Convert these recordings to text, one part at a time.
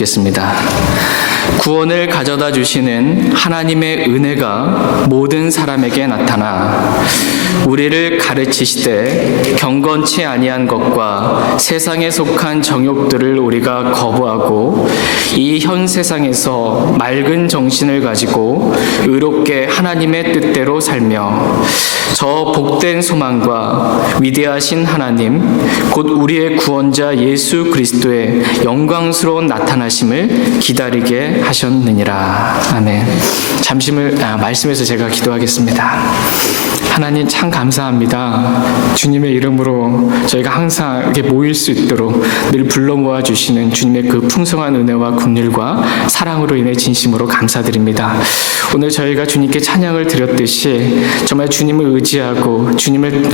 읽겠습니다. 구원을 가져다 주시는 하나님의 은혜가 모든 사람에게 나타나 우리를 가르치시되 경건치 아니한 것과 세상에 속한 정욕들을 우리가 거부하고 이 현 세상에서 맑은 정신을 가지고 의롭게 하나님의 뜻대로 살며 저 복된 소망과 위대하신 하나님 곧 우리의 구원자 예수 그리스도의 영광스러운 나타나심을 기다리게 하셨느니라. 아멘. 잠시 말씀에서 제가 기도하겠습니다. 하나님 참 감사합니다. 주님의 이름으로 저희가 항상 이렇게 모일 수 있도록 늘 불러 모아 주시는 주님의 그 풍성한 은혜와 긍휼과 사랑으로 인해 진심으로 감사드립니다. 오늘 저희가 주님께 찬양을 드렸듯이 정말 주님을 의지하고 주님을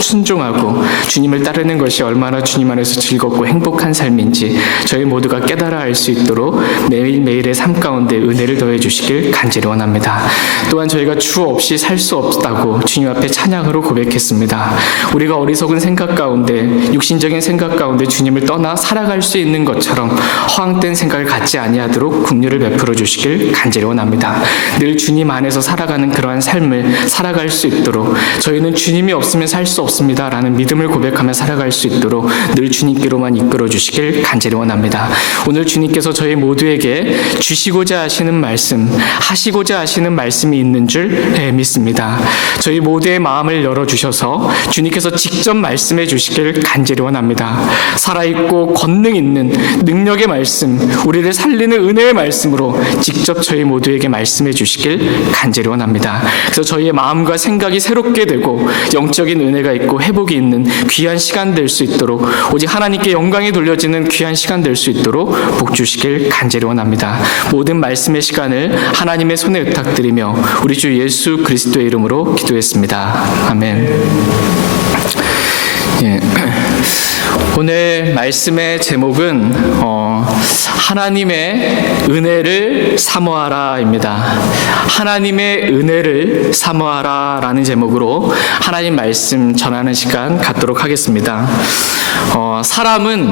순종하고 주님을 따르는 것이 얼마나 주님 안에서 즐겁고 행복한 삶인지 저희 모두가 깨달아 알 수 있도록 매일매일의 삶 가운데 은혜를 더해 주시길 간절히 원합니다. 또한 저희가 주 없이 살 수 없다고 주님 앞에 찬양으로 고백했습니다. 우리가 어리석은 생각 가운데 육신적인 생각 가운데 주님을 떠나 살아갈 수 있는 것처럼 허황된 생각을 갖지 아니하도록 긍휼을 베풀어 주시길 간절히 원합니다. 늘 주님 안에서 살아가는 그러한 삶을 살아갈 수 있도록 저희는 주님이 없으면 살 수 없습니다 라는 믿음을 고백하며 살아갈 수 있도록 늘 주님께로만 이끌어 주시길 간절히 원합니다. 오늘 주님께서 저희 모두에게 주시고자 하시는 말씀, 하시고자 하시는 말씀이 있는 줄 믿습니다. 저희 모두의 마음을 열어주셔서 주님께서 직접 말씀해 주시길 간절히 원합니다. 살아있고 권능 있는 능력의 말씀, 우리를 살리는 은혜의 말씀으로 직접 저희 모두에게 말씀해 주시길 간절히 원합니다. 그래서 저희의 마음과 생각이 새롭게 되고 영적인 은혜가 있고 회복이 있는 귀한 시간 될 수 있도록 오직 하나님께 영광이 돌려지는 귀한 시간 될 수 있도록 복 주시길 간절히 원합니다. 모든 말씀의 시간을 하나님의 손에 의탁드리며 우리 주 예수 그리스도의 이름으로 기도했습니다. 아멘. 예. 오늘 말씀의 제목은 하나님의 은혜를 사모하라입니다. 하나님의 은혜를 사모하라라는 제목으로 하나님 말씀 전하는 시간 갖도록 하겠습니다. 사람은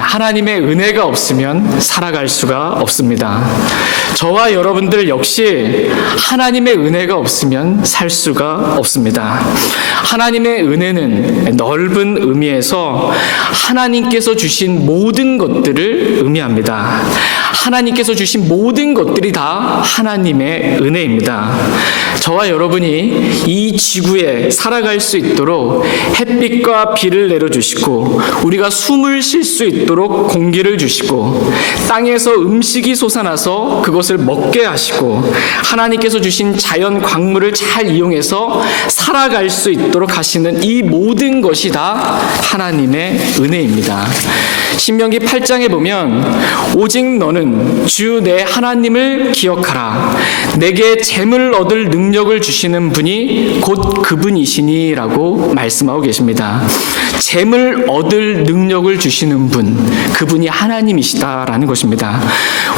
하나님의 은혜가 없으면 살아갈 수가 없습니다. 저와 여러분들 역시 하나님의 은혜가 없으면 살 수가 없습니다. 하나님의 은혜는 넓은 의미에서 하나님께서 주신 모든 것들을 의미합니다. 하나님께서 주신 모든 것들이 다 하나님의 은혜입니다. 저와 여러분이 이 지구에 살아갈 수 있도록 햇빛과 비를 내려주시고 우리가 숨을 쉴 수 있도록 공기를 주시고 땅에서 음식이 솟아나서 그것을 먹게 하시고 하나님께서 주신 자연 광물을 잘 이용해서 살아갈 수 있도록 하시는 이 모든 것이 다 하나님의 은혜입니다. 신명기 8장에 보면 오직 너는 주 내 하나님을 기억하라. 내게 재물 얻을 능력을 주시는 분이 곧 그분이시니 라고 말씀하고 계십니다. 재물 얻을 능력을 주시는 분, 그분이 하나님이시다라는 것입니다.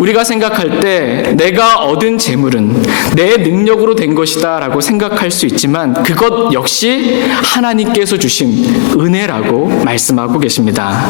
우리가 생각할 때 내가 얻은 재물은 내 능력으로 된 것이다 라고 생각할 수 있지만 그것 역시 하나님께서 주신 은혜라고 말씀하고 계십니다.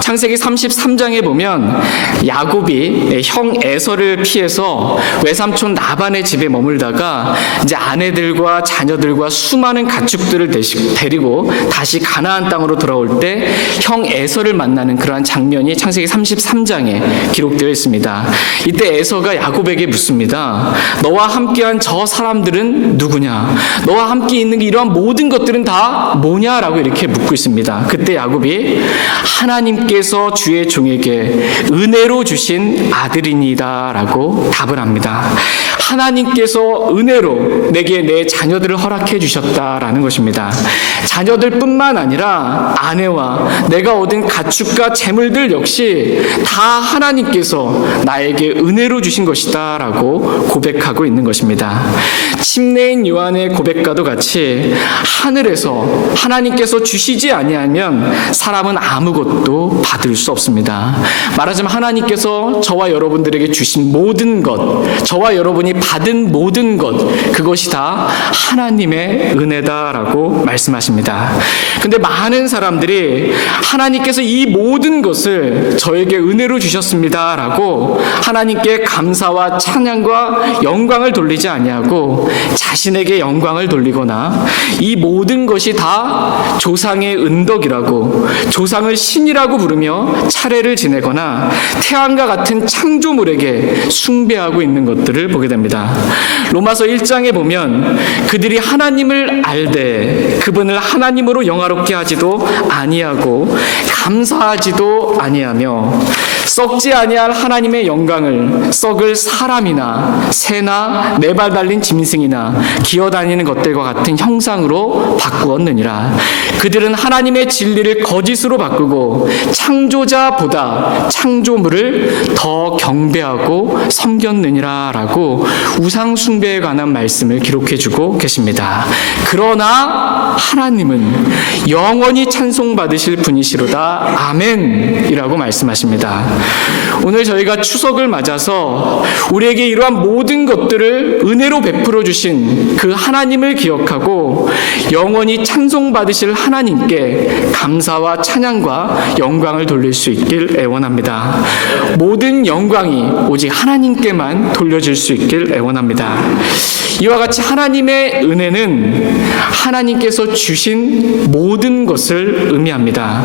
창세기 33장에 보면 야곱이 형 에서를 피해서 외삼촌 라반의 집에 머물다가 이제 아내들과 자녀들과 수많은 가축들을 데리고 다시 가나안 땅으로 돌아올 때 형 에서를 만나는 그러한 장면이 창세기 33장에 기록되어 있습니다. 이때 에서가 야곱에게 묻습니다. 너와 함께한 저 사람들은 누구냐? 너와 함께 있는 이러한 모든 것들은 다 뭐냐라고 이렇게 묻고 있습니다. 그때 야곱이 하나님께서 주의 종에게 은혜로 주신 아들이니다 라고 답을 합니다. 하나님께서 은혜로 내게 내 자녀들을 허락해 주셨다라는 것입니다. 자녀들뿐만 아니라 아내와 내가 얻은 가축과 재물들 역시 다 하나님께서 나에게 은혜로 주신 것이다 라고 고백하고 있는 것입니다. 침례인 요한의 고백과도 같이 하늘에서 하나님께서 주시지 아니하면 사람은 아무것도 받을 수 없습니다. 말하자면 하나님께서 저와 여러분들에게 주신 모든 것, 저와 여러분이 여러분이 받은 모든 것, 그것이 다 하나님의 은혜다라고 말씀하십니다. 근데 많은 사람들이 하나님께서 이 모든 것을 저에게 은혜로 주셨습니다라고 하나님께 감사와 찬양과 영광을 돌리지 아니하고 자신에게 영광을 돌리거나 이 모든 것이 다 조상의 은덕이라고, 조상을 신이라고 부르며 차례를 지내거나 태양과 같은 창조물에게 숭배하고 있는 것들을 보게 됩니다. 로마서 1장에 보면 그들이 하나님을 알되 그분을 하나님으로 영화롭게 하지도 아니하고 감사하지도 아니하며 썩지 아니할 하나님의 영광을 썩을 사람이나 새나 네 발 달린 짐승이나 기어다니는 것들과 같은 형상으로 바꾸었느니라. 그들은 하나님의 진리를 거짓으로 바꾸고 창조자보다 창조물을 더 경배하고 섬겼느니라 라고 우상 숭배에 관한 말씀을 기록해주고 계십니다. 그러나 하나님은 영원히 찬송받으실 분이시로다. 아멘 이라고 말씀하십니다. 오늘 저희가 추석을 맞아서 우리에게 이러한 모든 것들을 은혜로 베풀어 주신 그 하나님을 기억하고 영원히 찬송받으실 하나님께 감사와 찬양과 영광을 돌릴 수 있길 애원합니다. 모든 영광이 오직 하나님께만 돌려질 수 있길 애원합니다. 이와 같이 하나님의 은혜는 하나님께서 주신 모든 것을 의미합니다.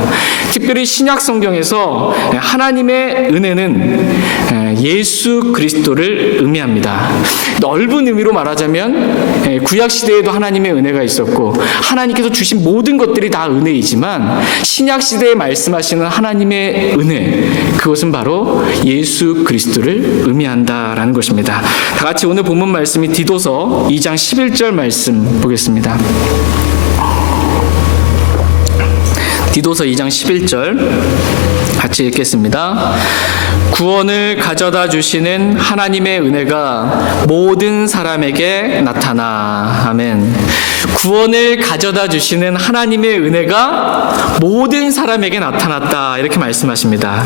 특별히 신약 성경에서 하나님의 은혜는 예수 그리스도를 의미합니다. 넓은 의미로 말하자면 구약 시대에도 하나님의 은혜가 있었고 하나님께서 주신 모든 것들이 다 은혜이지만 신약 시대에 말씀하시는 하나님의 은혜, 그것은 바로 예수 그리스도를 의미한다라는 것입니다. 다 같이 오늘 본문 말씀이 디도서 2장 11절 말씀 보겠습니다. 디도서 2장 11절 같이 읽겠습니다. 구원을 가져다 주시는 하나님의 은혜가 모든 사람에게 나타나. 아멘. 구원을 가져다 주시는 하나님의 은혜가 모든 사람에게 나타났다. 이렇게 말씀하십니다.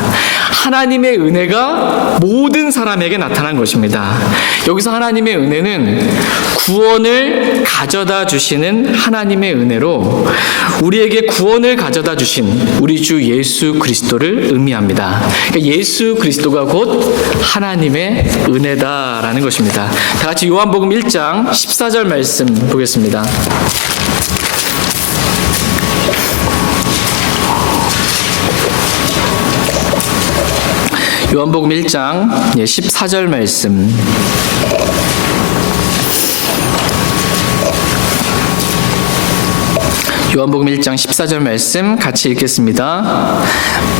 하나님의 은혜가 모든 사람에게 나타난 것입니다. 여기서 하나님의 은혜는 구원을 가져다 주시는 하나님의 은혜로 우리에게 구원을 가져다 주신 우리 주 예수 그리스도를 의미합니다. 그러니까 예수 그리스도가 곧 하나님의 은혜다라는 것입니다. 다 같이 요한복음 1장 14절 말씀 보겠습니다. 요한복음 1장 14절 말씀. 요한복음 1장 14절 말씀 같이 읽겠습니다.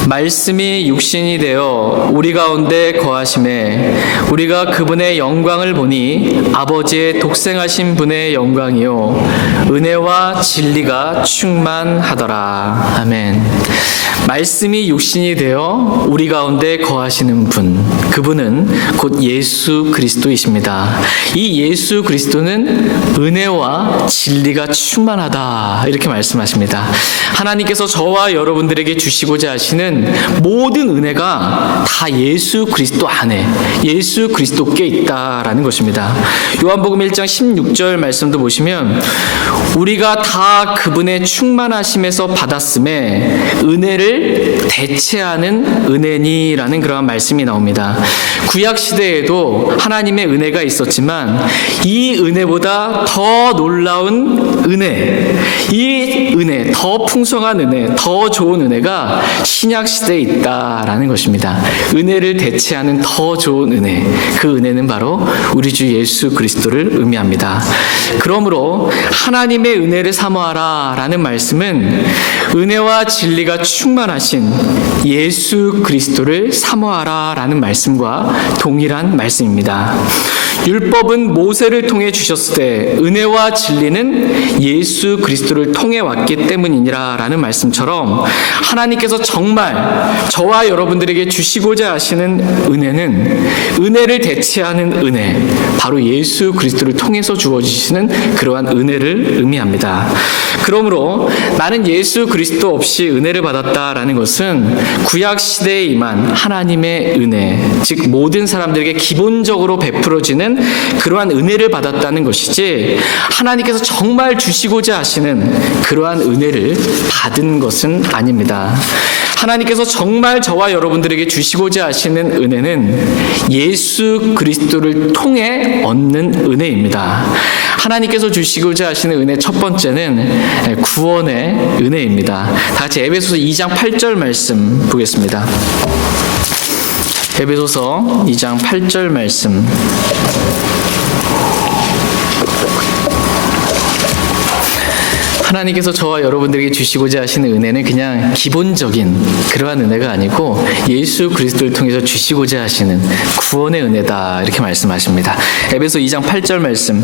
말씀이 육신이 되어 우리 가운데 거하심에 우리가 그분의 영광을 보니 아버지의 독생하신 분의 영광이요 은혜와 진리가 충만하더라. 아멘. 말씀이 육신이 되어 우리 가운데 거하시는 분, 그분은 곧 예수 그리스도이십니다. 이 예수 그리스도는 은혜와 진리가 충만하다 이렇게 말씀하십니다. 하나님께서 저와 여러분들에게 주시고자 하시는 모든 은혜가 다 예수 그리스도 안에, 예수 그리스도께 있다라는 것입니다. 요한복음 1장 16절 말씀도 보시면 우리가 다 그분의 충만하심에서 받았음에 은혜를 대체하는 은혜니라는 그러한 말씀이 나옵니다. 구약 시대에도 하나님의 은혜가 있었지만 이 은혜보다 더 놀라운 은혜, 이 은혜, 더 풍성한 은혜, 더 좋은 은혜가 신약 시대에 있다라는 것입니다. 은혜를 대체하는 더 좋은 은혜, 그 은혜는 바로 우리 주 예수 그리스도를 의미합니다. 그러므로 하나님의 은혜를 사모하라 라는 말씀은 은혜와 진리가 충만하신 예수 그리스도를 사모하라 라는 말씀과 동일한 말씀입니다. 율법은 모세를 통해 주셨을 때 은혜와 진리는 예수 그리스도를 통해 왔기 때문이니라 라는 말씀처럼 하나님께서 정말 저와 여러분들에게 주시고자 하시는 은혜는 은혜를 대체하는 은혜, 바로 예수 그리스도를 통해서 주어지시는 그러한 은혜를 의미합니다. 그러므로 나는 예수 그리스도 없이 은혜를 받았다라는 것은 구약 시대에 임한 하나님의 은혜, 즉 모든 사람들에게 기본적으로 베풀어지는 그러한 은혜를 받았다는 것이지, 하나님께서 정말 주시고자 하시는 그러한 은혜를 받은 것은 아닙니다. 하나님께서 정말 저와 여러분들에게 주시고자 하시는 은혜는 예수 그리스도를 통해 얻는 은혜입니다. 하나님께서 주시고자 하시는 은혜 첫 번째는 구원의 은혜입니다. 다 같이 에베소서 2장 8절 말씀 보겠습니다. 에베소서 2장 8절 말씀. 하나님께서 저와 여러분들에게 주시고자 하시는 은혜는 그냥 기본적인 그러한 은혜가 아니고 예수 그리스도를 통해서 주시고자 하시는 구원의 은혜다, 이렇게 말씀하십니다. 에베소 2장 8절 말씀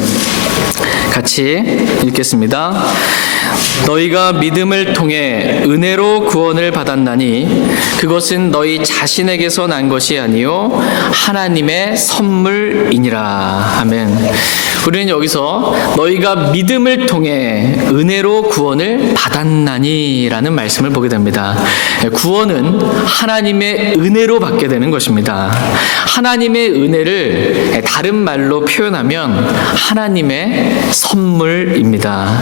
같이 읽겠습니다. 너희가 믿음을 통해 은혜로 구원을 받았나니 그것은 너희 자신에게서 난 것이 아니요 하나님의 선물이니라. 아멘. 우리는 여기서 너희가 믿음을 통해 은혜로 구원을 받았나니 라는 말씀을 보게 됩니다. 구원은 하나님의 은혜로 받게 되는 것입니다. 하나님의 은혜를 다른 말로 표현하면 하나님의 선물입니다.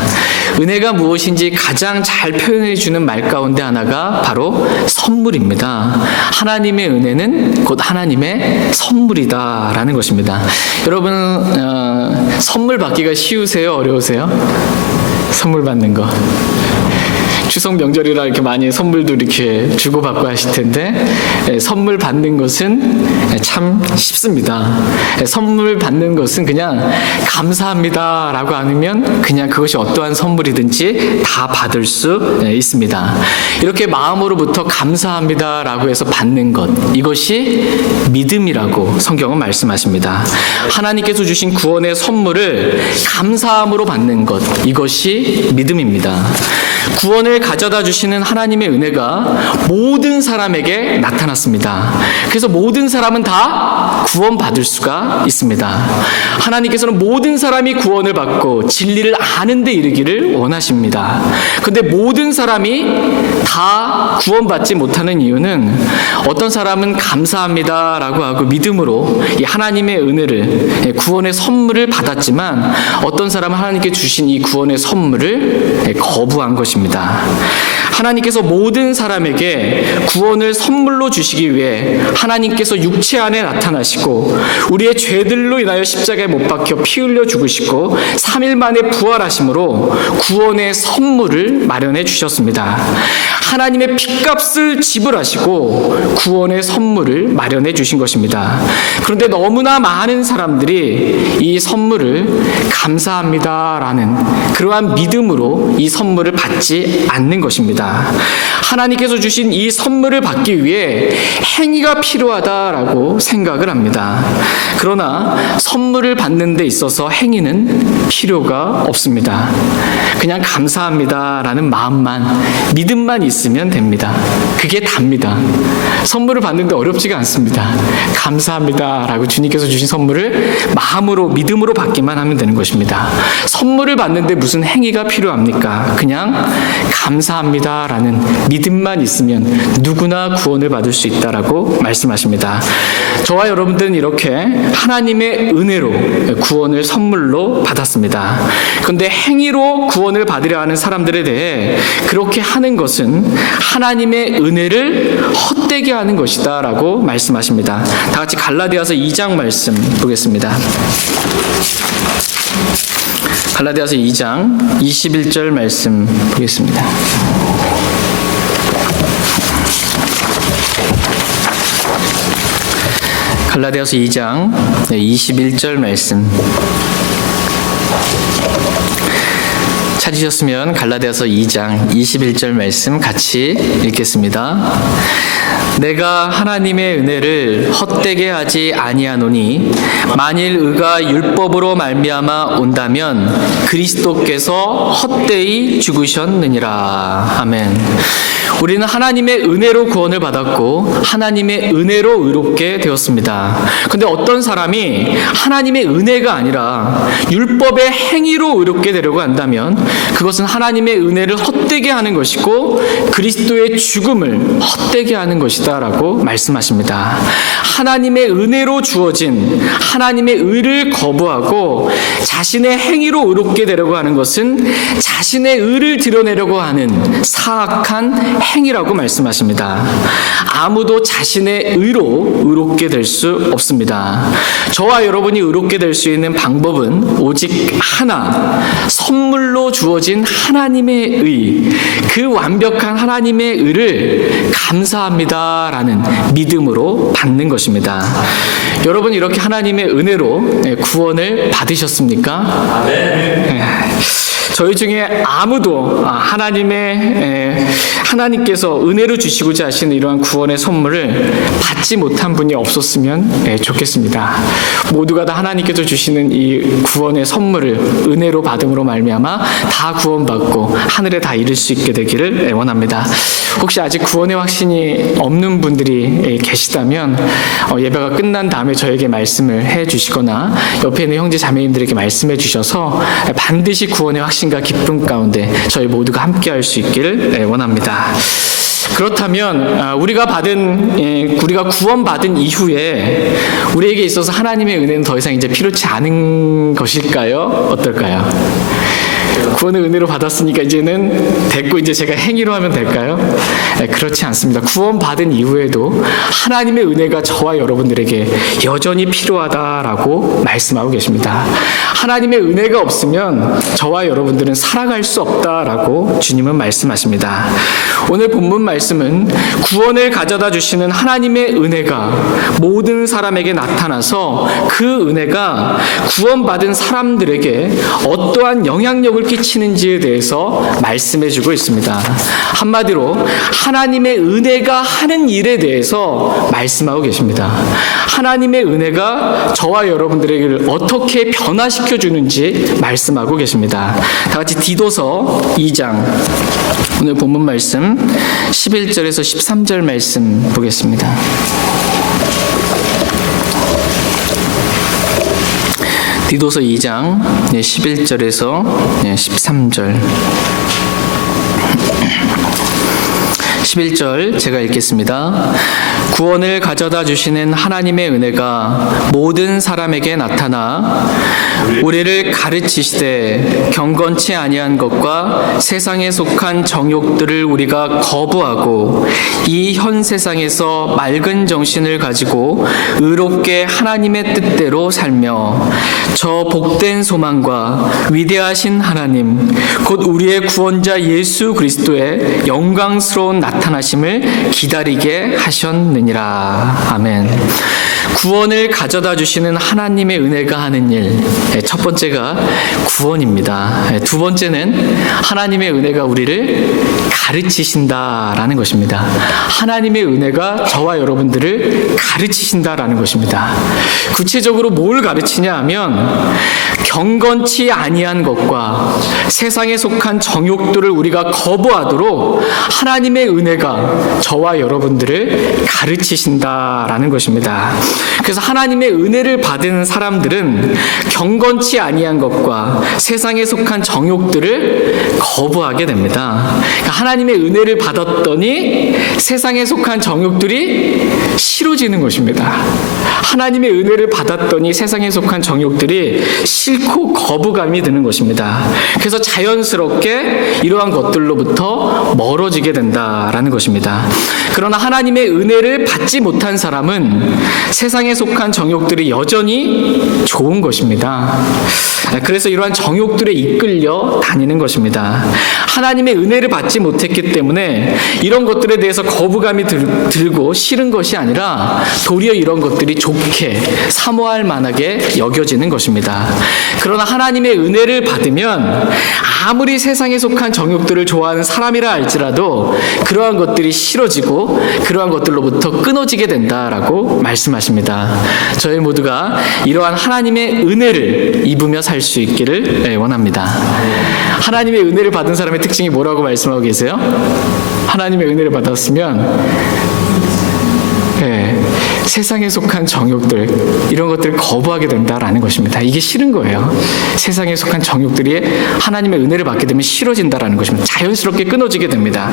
은혜가 무엇인지 가장 잘 표현해 주는 말 가운데 하나가 바로 선물입니다. 하나님의 은혜는 곧 하나님의 선물이다라는 것입니다. 여러분, 선물 받기가 쉬우세요? 어려우세요? 선물 받는 거. 추석 명절이라 이렇게 많이 선물도 이렇게 주고받고 하실 텐데, 선물 받는 것은 참 쉽습니다. 선물 받는 것은 그냥 감사합니다 라고 하면 그냥 그것이 어떠한 선물이든지 다 받을 수 있습니다. 이렇게 마음으로부터 감사합니다 라고 해서 받는 것, 이것이 믿음이라고 성경은 말씀하십니다. 하나님께서 주신 구원의 선물을 감사함으로 받는 것, 이것이 믿음입니다. 구원을 가져다 주시는 하나님의 은혜가 모든 사람에게 나타났습니다. 그래서 모든 사람은 다 구원받을 수가 있습니다. 하나님께서는 모든 사람이 구원을 받고 진리를 아는 데 이르기를 원하십니다. 그런데 모든 사람이 다 구원받지 못하는 이유는 어떤 사람은 감사합니다 라고 하고 믿음으로 이 하나님의 은혜를, 구원의 선물을 받았지만 어떤 사람은 하나님께 주신 이 구원의 선물을 거부한 것입니다. 하나님께서 모든 사람에게 구원을 선물로 주시기 위해 하나님께서 육체 안에 나타나시고 우리의 죄들로 인하여 십자가에 못 박혀 피 흘려 죽으시고 3일 만에 부활하심으로 구원의 선물을 마련해 주셨습니다. 하나님의 핏값을 지불하시고 구원의 선물을 마련해 주신 것입니다. 그런데 너무나 많은 사람들이 이 선물을 감사합니다라는 그러한 믿음으로 이 선물을 받지 않는 것입니다. 하나님께서 주신 이 선물을 받기 위해 행위가 필요하다라고 생각을 합니다. 그러나 선물을 받는 데 있어서 행위는 필요가 없습니다. 그냥 감사합니다라는 마음만, 믿음만 있으면 됩니다. 그게 답니다. 선물을 받는데 어렵지가 않습니다. 감사합니다라고 주님께서 주신 선물을 마음으로, 믿음으로 받기만 하면 되는 것입니다. 선물을 받는데 무슨 행위가 필요합니까? 그냥 감사합니다라는 믿음만 있으면 누구나 구원을 받을 수 있다라고 말씀하십니다. 저와 여러분들은 이렇게 하나님의 은혜로 구원을 선물로 받았습니다. 그런데 행위로 구원을 받으려 하는 사람들에 대해 그렇게 하는 것은 하나님의 은혜를 헛되게 하는 것이다 라고 말씀하십니다. 다 같이 갈라디아서 2장 말씀 보겠습니다. 갈라디아서 2장 21절 말씀 보겠습니다. 갈라디아서 2장 21절 말씀 찾으셨으면 갈라디아서 2장 21절 말씀 같이 읽겠습니다. 내가 하나님의 은혜를 헛되게 하지 아니하노니 만일 의가 율법으로 말미암아 온다면 그리스도께서 헛되이 죽으셨느니라. 아멘. 우리는 하나님의 은혜로 구원을 받았고 하나님의 은혜로 의롭게 되었습니다. 그런데 어떤 사람이 하나님의 은혜가 아니라 율법의 행위로 의롭게 되려고 한다면 그것은 하나님의 은혜를 헛되게 하는 것이고 그리스도의 죽음을 헛되게 하는 것이다라고 말씀하십니다. 하나님의 은혜로 주어진 하나님의 의를 거부하고 자신의 행위로 의롭게 되려고 하는 것은 자신의 의를 드러내려고 하는 사악한 행위라고 말씀하십니다. 아무도 자신의 의로 의롭게 될 수 없습니다. 저와 여러분이 의롭게 될 수 있는 방법은 오직 하나, 선물로 주어진 하나님의 의, 그 완벽한 하나님의 의를 감사합니다라는 믿음으로 받는 것입니다. 여러분 이렇게 하나님의 은혜로 구원을 받으셨습니까? 네. 저희 중에 아무도 하나님께서 은혜로 주시고자 하시는 이러한 구원의 선물을 받지 못한 분이 없었으면 좋겠습니다. 모두가 다 하나님께서 주시는 이 구원의 선물을 은혜로 받음으로 말미암아 다 구원받고 하늘에 다 이를 수 있게 되기를 원합니다. 혹시 아직 구원의 확신이 없는 분들이 계시다면 예배가 끝난 다음에 저에게 말씀을 해주시거나 옆에 있는 형제 자매님들에게 말씀해 주셔서 반드시 구원의 확신과 기쁨 가운데 저희 모두가 함께 할 수 있기를 원합니다. 그렇다면 우리가 구원받은 이후에 우리에게 있어서 하나님의 은혜는 더 이상 이제 필요치 않은 것일까요? 어떨까요? 구원의 은혜로 받았으니까 이제는 됐고 이제 제가 행위로 하면 될까요? 그렇지 않습니다. 구원받은 이후에도 하나님의 은혜가 저와 여러분들에게 여전히 필요하다라고 말씀하고 계십니다. 하나님의 은혜가 없으면 저와 여러분들은 살아갈 수 없다라고 주님은 말씀하십니다. 오늘 본문 말씀은 구원을 가져다 주시는 하나님의 은혜가 모든 사람에게 나타나서 그 은혜가 구원받은 사람들에게 어떠한 영향력을 끼치는지에 대해서 말씀해주고 있습니다. 한마디로 하나님의 은혜가 하는 일에 대해서 말씀하고 계십니다. 하나님의 은혜가 저와 여러분들에게 어떻게 변화시켜 주는지 말씀하고 계십니다. 다 같이 디도서 2장 오늘 본문 말씀 11절에서 13절 말씀 보겠습니다. 디도서 2장 11절에서 13절 11절 제가 읽겠습니다. 구원을 가져다 주시는 하나님의 은혜가 모든 사람에게 나타나 우리를 가르치시되 경건치 아니한 것과 세상에 속한 정욕들을 우리가 거부하고 이 현 세상에서 맑은 정신을 가지고 의롭게 하나님의 뜻대로 살며 저 복된 소망과 위대하신 하나님 곧 우리의 구원자 예수 그리스도의 영광스러운 나타나심을 기다리게 하셨느니라. 아멘. 구원을 가져다 주시는 하나님의 은혜가 하는 일. 첫 번째가 구원입니다. 두 번째는 하나님의 은혜가 우리를 가르치신다라는 것입니다. 하나님의 은혜가 저와 여러분들을 가르치신다라는 것입니다. 구체적으로 뭘 가르치냐 하면 경건치 아니한 것과 세상에 속한 정욕들을 우리가 거부하도록 하나님의 은혜가 저와 여러분들을 가르치신다라는 것입니다. 그래서 하나님의 은혜를 받은 사람들은 경건치 아니한 것과 세상에 속한 정욕들을 거부하게 됩니다. 그러니까 하나님의 은혜를 받았더니 세상에 속한 정욕들이 싫어지는 것입니다. 하나님의 은혜를 받았더니 세상에 속한 정욕들이 싫고 거부감이 드는 것입니다. 그래서 자연스럽게 이러한 것들로부터 멀어지게 된다라는 것입니다. 그러나 하나님의 은혜를 받지 못한 사람은 세상에 속한 정욕들이 여전히 좋은 것입니다. 그래서 이러한 정욕들에 이끌려 다니는 것입니다. 하나님의 은혜를 받지 못했기 때문에 이런 것들에 대해서 거부감이 들고 싫은 것이 아니라 도리어 이런 것들이 좋게 사모할 만하게 여겨지는 것입니다. 그러나 하나님의 은혜를 받으면 아무리 세상에 속한 정욕들을 좋아하는 사람이라 할지라도 그러한 것들이 싫어지고 그러한 것들로부터 끊어지게 된다라고 말씀하십니다. 저희 모두가 이러한 하나님의 은혜를 입으며 살 수 있기를 원합니다. 하나님의 은혜를 받은 사람의 특징이 뭐라고 말씀하고 계세요? 하나님의 은혜를 받았으면 세상에 속한 정욕들, 이런 것들을 거부하게 된다라는 것입니다. 이게 싫은 거예요. 세상에 속한 정욕들이 하나님의 은혜를 받게 되면 싫어진다라는 것입니다. 자연스럽게 끊어지게 됩니다.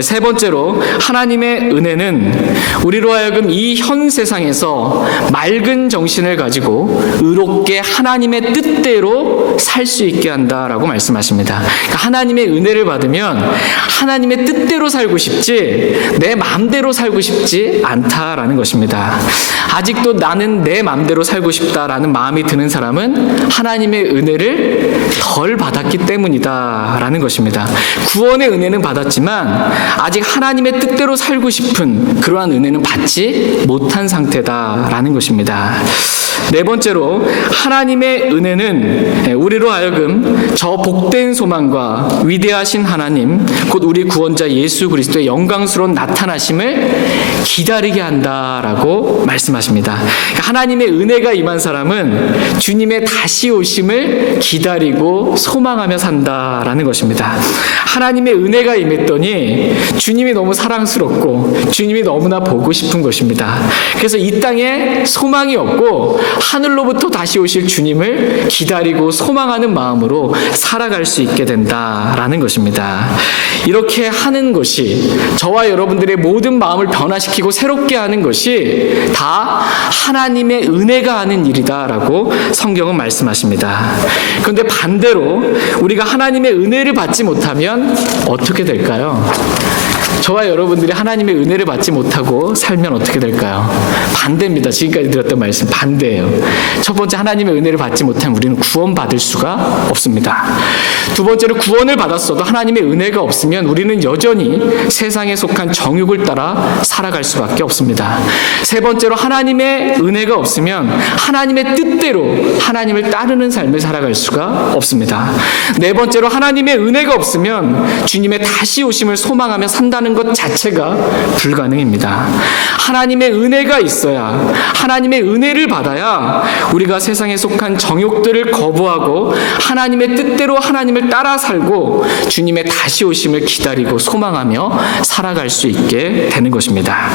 세 번째로, 하나님의 은혜는 우리로 하여금 이 현 세상에서 맑은 정신을 가지고 의롭게 하나님의 뜻대로 살 수 있게 한다라고 말씀하십니다. 그러니까 하나님의 은혜를 받으면 하나님의 뜻대로 살고 싶지 내 마음대로 살고 싶지 않다라는 것입니다. 아직도 나는 내 마음대로 살고 싶다라는 마음이 드는 사람은 하나님의 은혜를 덜 받았기 때문이다라는 것입니다. 구원의 은혜는 받았지만 아직 하나님의 뜻대로 살고 싶은 그러한 은혜는 받지 못한 상태다라는 것입니다. 네 번째로, 하나님의 은혜는 우리로 하여금 저 복된 소망과 위대하신 하나님, 곧 우리 구원자 예수 그리스도의 영광스러운 나타나심을 기다리게 한다라고 말씀하십니다. 하나님의 은혜가 임한 사람은 주님의 다시 오심을 기다리고 소망하며 산다라는 것입니다. 하나님의 은혜가 임했더니 주님이 너무 사랑스럽고 주님이 너무나 보고 싶은 것입니다. 그래서 이 땅에 소망이 없고 하늘로부터 다시 오실 주님을 기다리고 소망하는 마음으로 살아갈 수 있게 된다라는 것입니다. 이렇게 하는 것이, 저와 여러분들의 모든 마음을 변화시키고 새롭게 하는 것이 다 하나님의 은혜가 하는 일이다라고 성경은 말씀하십니다. 그런데 반대로 우리가 하나님의 은혜를 받지 못하면 어떻게 될까요? 저와 여러분들이 하나님의 은혜를 받지 못하고 살면 어떻게 될까요? 반대입니다. 지금까지 드렸던 말씀 반대예요. 첫 번째, 하나님의 은혜를 받지 못하면 우리는 구원받을 수가 없습니다. 두 번째로, 구원을 받았어도 하나님의 은혜가 없으면 우리는 여전히 세상에 속한 정욕을 따라 살아갈 수밖에 없습니다. 세 번째로, 하나님의 은혜가 없으면 하나님의 뜻대로 하나님을 따르는 삶을 살아갈 수가 없습니다. 네 번째로, 하나님의 은혜가 없으면 주님의 다시 오심을 소망하며 산다는 것 자체가 불가능입니다. 하나님의 은혜가 있어야, 하나님의 은혜를 받아야 우리가 세상에 속한 정욕들을 거부하고 하나님의 뜻대로 하나님을 따라 살고 주님의 다시 오심을 기다리고 소망하며 살아갈 수 있게 되는 것입니다.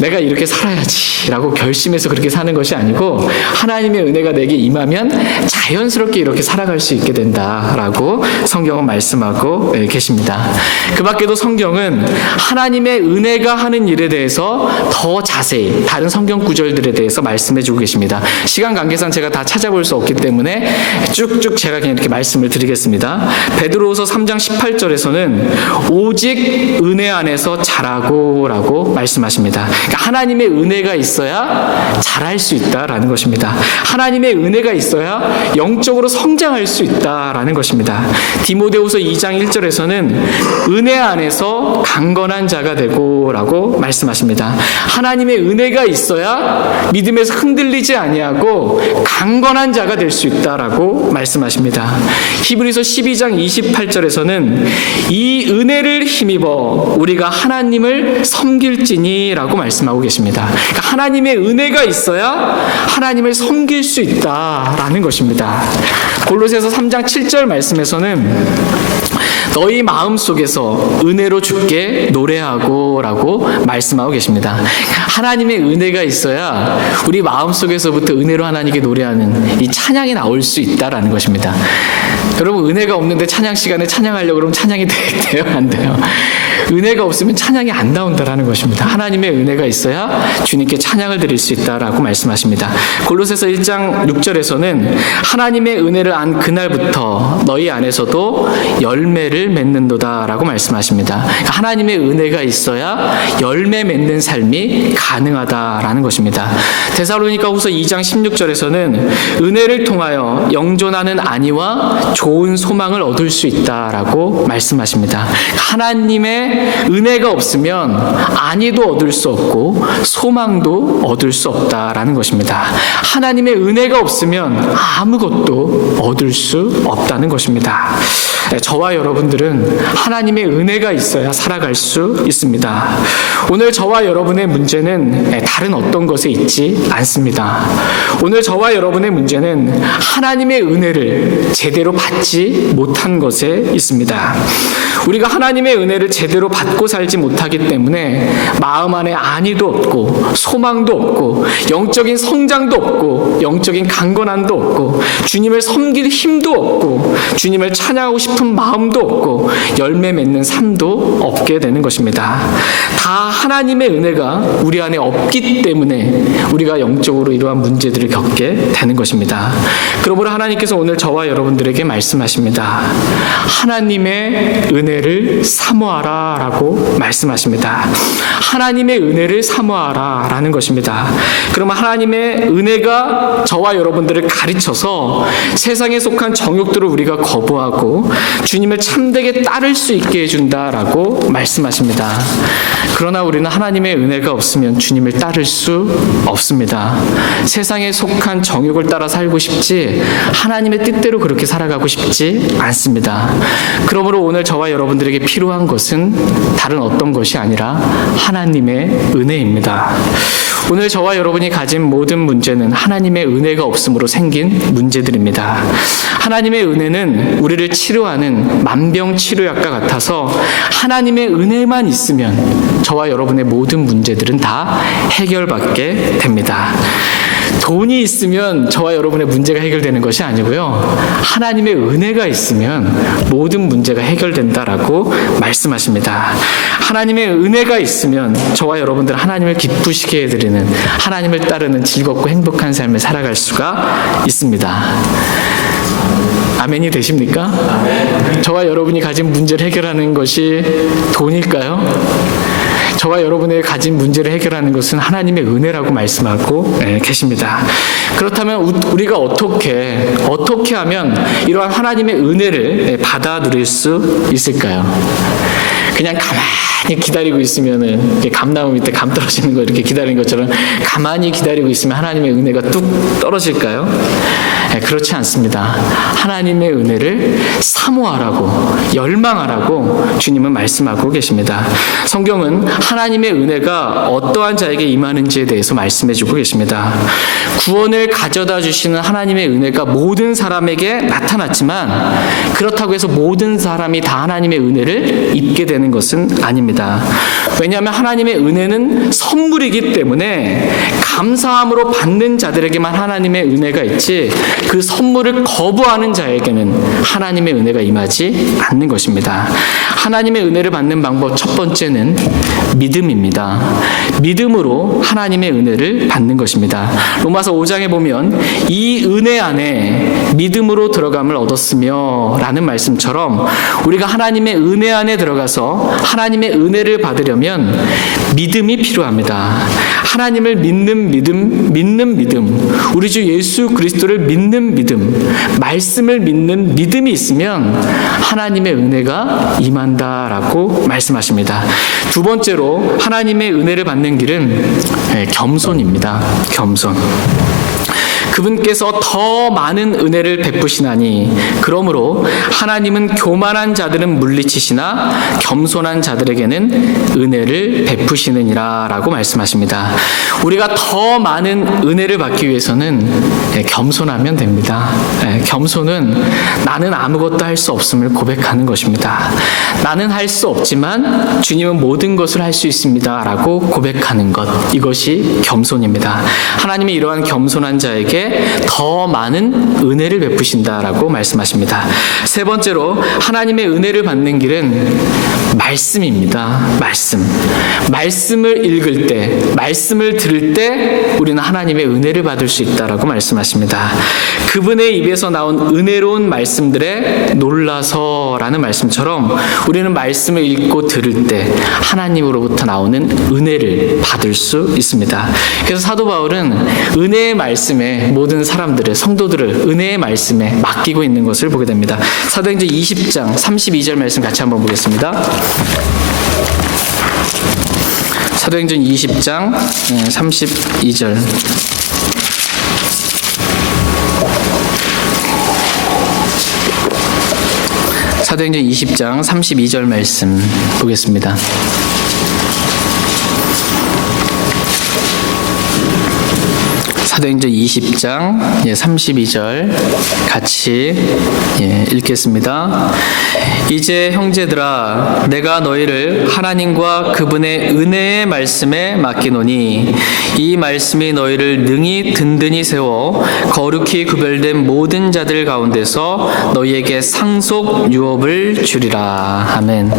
내가 이렇게 살아야지 라고 결심해서 그렇게 사는 것이 아니고, 하나님의 은혜가 내게 임하면 자연스럽게 이렇게 살아갈 수 있게 된다라고 성경은 말씀하고 계십니다. 그 밖에도 성경은 하나님의 은혜가 하는 일에 대해서 더 자세히 다른 성경 구절들에 대해서 말씀해 주고 계십니다. 시간 관계상 제가 다 찾아볼 수 없기 때문에 쭉쭉 제가 그냥 이렇게 말씀을 드리겠습니다. 베드로후서 3장 18절에서는 오직 은혜 안에서 자라고 라고 말씀하십니다. 그러니까 하나님의 은혜가 있어야 자랄 수 있다라는 것입니다. 하나님의 은혜가 있어야 영적으로 성장할 수 있다라는 것입니다. 디모데후서 2장 1절에서는 은혜 안에서 강건한 자가 되고 라고 말씀하십니다. 하나님의 은혜가 있어야 믿음에서 흔들리지 아니하고 강건한 자가 될 수 있다라고 말씀하십니다. 히브리서 12장 28절에서는 이 은혜를 힘입어 우리가 하나님을 섬길지니 라고 말씀하고 계십니다. 그러니까 하나님의 은혜가 있어야 하나님을 섬길 수 있다라는 것입니다. 골로새서 3장 7절 말씀에서는 너희 마음속에서 은혜로 주께 노래하고 라고 말씀하고 계십니다. 하나님의 은혜가 있어야 우리 마음속에서부터 은혜로 하나님께 노래하는 이 찬양이 나올 수 있다라는 것입니다. 여러분, 은혜가 없는데 찬양 시간에 찬양하려고 그러면 찬양이 돼요? 안 돼요? 은혜가 없으면 찬양이 안 나온다라는 것입니다. 하나님의 은혜가 있어야 주님께 찬양을 드릴 수 있다라고 말씀하십니다. 골로새서 1장 6절에서는 하나님의 은혜를 안 그날부터 너희 안에서도 열매를 맺는도다라고 말씀하십니다. 하나님의 은혜가 있어야 열매 맺는 삶이 가능하다라는 것입니다. 데살로니가후서 2장 16절에서는 은혜를 통하여 영존하는 안위와 좋은 소망을 얻을 수 있다라고 말씀하십니다. 하나님의 은혜가 없으면 안위도 얻을 수 없고 소망도 얻을 수 없다라는 것입니다. 하나님의 은혜가 없으면 아무것도 얻을 수 없다는 것입니다. 저와 여러분들은 하나님의 은혜가 있어야 살아갈 수 있습니다. 오늘 저와 여러분의 문제는 다른 어떤 것에 있지 않습니다. 오늘 저와 여러분의 문제는 하나님의 은혜를 제대로 받지 못한 것에 있습니다. 우리가 하나님의 은혜를 제대로 제대로 받고 살지 못하기 때문에 마음 안에 안위도 없고 소망도 없고 영적인 성장도 없고 영적인 강건함도 없고 주님을 섬길 힘도 없고 주님을 찬양하고 싶은 마음도 없고 열매 맺는 삶도 없게 되는 것입니다. 다 하나님의 은혜가 우리 안에 없기 때문에 우리가 영적으로 이러한 문제들을 겪게 되는 것입니다. 그러므로 하나님께서 오늘 저와 여러분들에게 말씀하십니다. 하나님의 은혜를 사모하라 라고 말씀하십니다. 하나님의 은혜를 사모하라 라는 것입니다. 그러면 하나님의 은혜가 저와 여러분들을 가르쳐서 세상에 속한 정욕들을 우리가 거부하고 주님을 참되게 따를 수 있게 해준다라고 말씀하십니다. 그러나 우리는 하나님의 은혜가 없으면 주님을 따를 수 없습니다. 세상에 속한 정욕을 따라 살고 싶지 하나님의 뜻대로 그렇게 살아가고 싶지 않습니다. 그러므로 오늘 저와 여러분들에게 필요한 것은 다른 어떤 것이 아니라 하나님의 은혜입니다. 오늘 저와 여러분이 가진 모든 문제는 하나님의 은혜가 없음으로 생긴 문제들입니다. 하나님의 은혜는 우리를 치료하는 만병치료약과 같아서 하나님의 은혜만 있으면 저와 여러분의 모든 문제들은 다 해결받게 됩니다. 돈이 있으면 저와 여러분의 문제가 해결되는 것이 아니고요. 하나님의 은혜가 있으면 모든 문제가 해결된다라고 말씀하십니다. 하나님의 은혜가 있으면 저와 여러분들은 하나님을 기쁘시게 해드리는 하나님을 따르는 즐겁고 행복한 삶을 살아갈 수가 있습니다. 아멘이 되십니까? 아멘. 저와 여러분이 가진 문제를 해결하는 것이 돈일까요? 저와 여러분의 가진 문제를 해결하는 것은 하나님의 은혜라고 말씀하고 계십니다. 그렇다면 우리가 어떻게 하면 이러한 하나님의 은혜를 받아 누릴 수 있을까요? 그냥 가만히 기다리고 있으면은 감나무 밑에 감 떨어지는 거 이렇게 기다리는 것처럼 가만히 기다리고 있으면 하나님의 은혜가 뚝 떨어질까요? 그렇지 않습니다. 하나님의 은혜를 사모하라고 열망하라고 주님은 말씀하고 계십니다. 성경은 하나님의 은혜가 어떠한 자에게 임하는지에 대해서 말씀해주고 계십니다. 구원을 가져다 주시는 하나님의 은혜가 모든 사람에게 나타났지만 그렇다고 해서 모든 사람이 다 하나님의 은혜를 입게 되는 것은 아닙니다. 왜냐하면 하나님의 은혜는 선물이기 때문에 감사함으로 받는 자들에게만 하나님의 은혜가 있지 그 선물을 거부하는 자에게는 하나님의 은혜가 임하지 않는 것입니다. 하나님의 은혜를 받는 방법 첫 번째는 믿음입니다. 믿음으로 하나님의 은혜를 받는 것입니다. 로마서 5장에 보면 이 은혜 안에 믿음으로 들어감을 얻었으며 라는 말씀처럼 우리가 하나님의 은혜 안에 들어가서 하나님의 은혜를 받으려면 믿음이 필요합니다. 하나님을 믿는 믿음, 우리 주 예수 그리스도를 믿는 믿음, 말씀을 믿는 믿음이 있으면 하나님의 은혜가 임한다라고 말씀하십니다. 두 번째로 하나님의 은혜를 받는 길은 겸손입니다. 겸손. 그분께서 더 많은 은혜를 베푸시나니 그러므로 하나님은 교만한 자들은 물리치시나 겸손한 자들에게는 은혜를 베푸시느니라 라고 말씀하십니다. 우리가 더 많은 은혜를 받기 위해서는 겸손하면 됩니다. 겸손은 나는 아무것도 할 수 없음을 고백하는 것입니다. 나는 할 수 없지만 주님은 모든 것을 할 수 있습니다 라고 고백하는 것, 이것이 겸손입니다. 하나님이 이러한 겸손한 자에게 더 많은 은혜를 베푸신다라고 말씀하십니다. 세 번째로 하나님의 은혜를 받는 길은 말씀입니다. 말씀을 읽을 때, 말씀을 들을 때 우리는 하나님의 은혜를 받을 수 있다라고 말씀하십니다. 그분의 입에서 나온 은혜로운 말씀들에 놀라서라는 말씀처럼 우리는 말씀을 읽고 들을 때 하나님으로부터 나오는 은혜를 받을 수 있습니다. 그래서 사도 바울은 은혜의 말씀에 모든 사람들을, 성도들을 은혜의 말씀에 맡기고 있는 것을 보게 됩니다. 사도행전 20장 32절 말씀 같이 한번 보겠습니다. 사도행전 20장 32절. 사도행전 20장 32절 말씀 보겠습니다. 사도행전 20장 32절 같이 읽겠습니다. 이제 형제들아 내가 너희를 하나님과 그분의 은혜의 말씀에 맡기노니 이 말씀이 너희를 능히 든든히 세워 거룩히 구별된 모든 자들 가운데서 너희에게 상속 유업을 주리라. 아멘.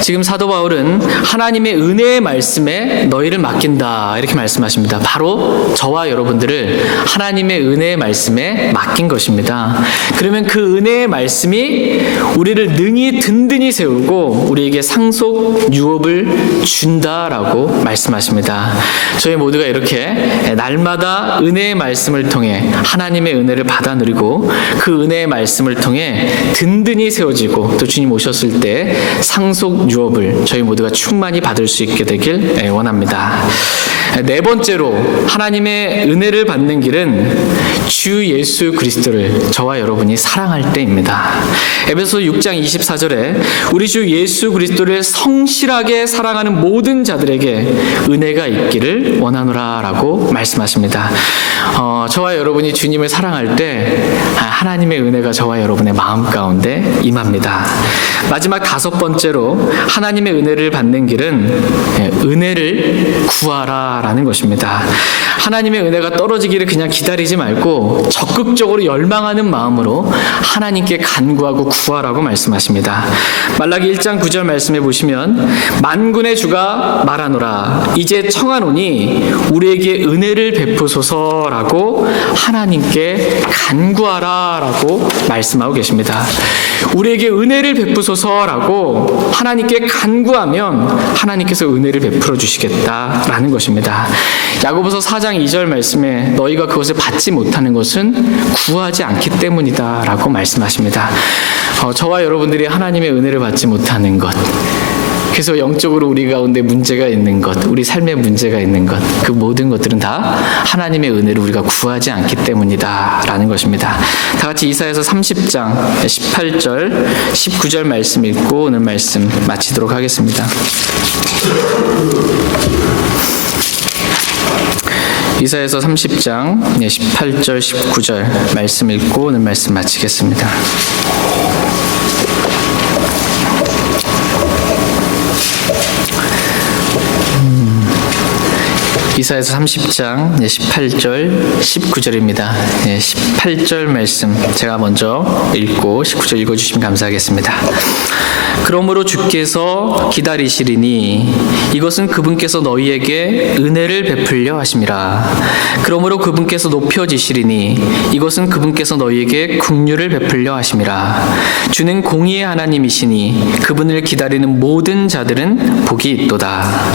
지금 사도 바울은 하나님의 은혜의 말씀에 너희를 맡긴다 이렇게 말씀하십니다. 바로 저와 여러분들을 하나님의 은혜의 말씀에 맡긴 것입니다. 그러면 그 은혜의 말씀이 우리를 능히 든든히 세우고 우리에게 상속 유업을 준다라고 말씀하십니다. 저희 모두가 이렇게 날마다 은혜의 말씀을 통해 하나님의 은혜를 받아 누리고 그 은혜의 말씀을 통해 든든히 세워지고 또 주님 오셨을 때 상속 유업을 저희 모두가 충만히 받을 수 있게 되길 원합니다. 네 번째로 하나님의 은혜를 받는 길은 주 예수 그리스도를 저와 여러분이 사랑할 때입니다. 에베소 6장 24절에 우리 주 예수 그리스도를 성실하게 사랑하는 모든 자들에게 은혜가 있기를 원하노라 라고 말씀하십니다. 저와 여러분이 주님을 사랑할 때 하나님의 은혜가 저와 여러분의 마음 가운데 임합니다. 마지막 다섯 번째로 하나님의 은혜를 받는 길은 은혜를 구하라 라는 것입니다. 하나님의 은혜가 떨어지기를 그냥 기다리지 말고 적극적으로 열망하는 마음으로 하나님께 간구하고 구하라고 말씀하십니다. 말라기 1장 9절 말씀해 보시면 만군의 주가 말하노라 이제 청하노니 우리에게 은혜를 베푸소서라고 하나님께 간구하라 라고 말씀하고 계십니다. 우리에게 은혜를 베푸소서라고 하나님께 간구하면 하나님께서 은혜를 베풀어 주시겠다라는 것입니다. 야고보서 4장 2절 말씀에 너희가 그것을 받지 못하는 것은 구하지 않기 때문이다 라고 말씀하십니다. 저와 여러분들이 하나님의 은혜를 받지 못하는 것, 그래서 영적으로 우리 가운데 문제가 있는 것, 우리 삶에 문제가 있는 것, 그 모든 것들은 다 하나님의 은혜를 우리가 구하지 않기 때문이다 라는 것입니다. 다 같이 이사야서 30장 18절 19절 말씀 읽고 오늘 말씀 마치도록 하겠습니다. 이사야서 30장 18절 19절 말씀 읽고 오늘 말씀 마치겠습니다. 이사야서 30장 18절 19절입니다. 18절 말씀 제가 먼저 읽고 19절 읽어주시면 감사하겠습니다. 그러므로 주께서 기다리시리니 이것은 그분께서 너희에게 은혜를 베풀려 하심이라. 그러므로 그분께서 높여지시리니 이것은 그분께서 너희에게 긍휼을 베풀려 하심이라. 주는 공의의 하나님이시니 그분을 기다리는 모든 자들은 복이 있도다.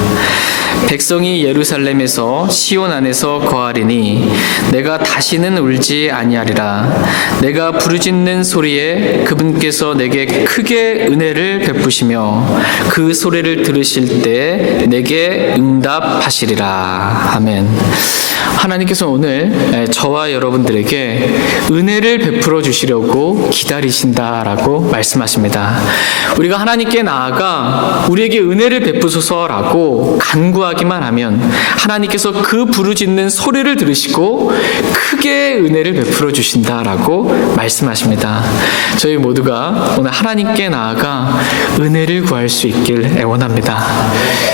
백성이 예루살렘에서 시온 안에서 거하리니 내가 다시는 울지 아니하리라. 내가 부르짖는 소리에 그분께서 내게 크게 은혜를 베푸시며 그 소리를 들으실 때 내게 응답하시리라. 아멘. 하나님께서 오늘 저와 여러분들에게 은혜를 베풀어 주시려고 기다리신다라고 말씀하십니다. 우리가 하나님께 나아가 우리에게 은혜를 베푸소서라고 간구하기만 하면 하나님께서 그 부르짖는 소리를 들으시고 크게 은혜를 베풀어 주신다라고 말씀하십니다. 저희 모두가 오늘 하나님께 나아가 은혜를 구할 수 있길 애원합니다.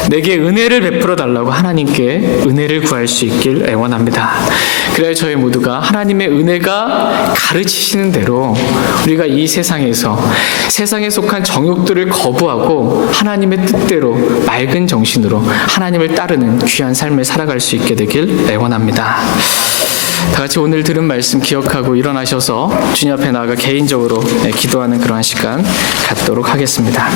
내게 은혜를 베풀어 달라고 하나님께 은혜를 구할 수 있길 애원합니다. 그래야 저희 모두가 하나님의 은혜가 가르치시는 대로 우리가 이 세상에서 세상에 속한 정욕들을 거부하고 하나님의 뜻대로 맑은 정신으로 하나님을 따르는 귀한 삶을 살아갈 수 있게 되길 애원합니다. 다 같이 오늘 들은 말씀 기억하고 일어나셔서 주님 앞에 나아가 개인적으로 기도하는 그러한 시간 갖도록 하겠습니다.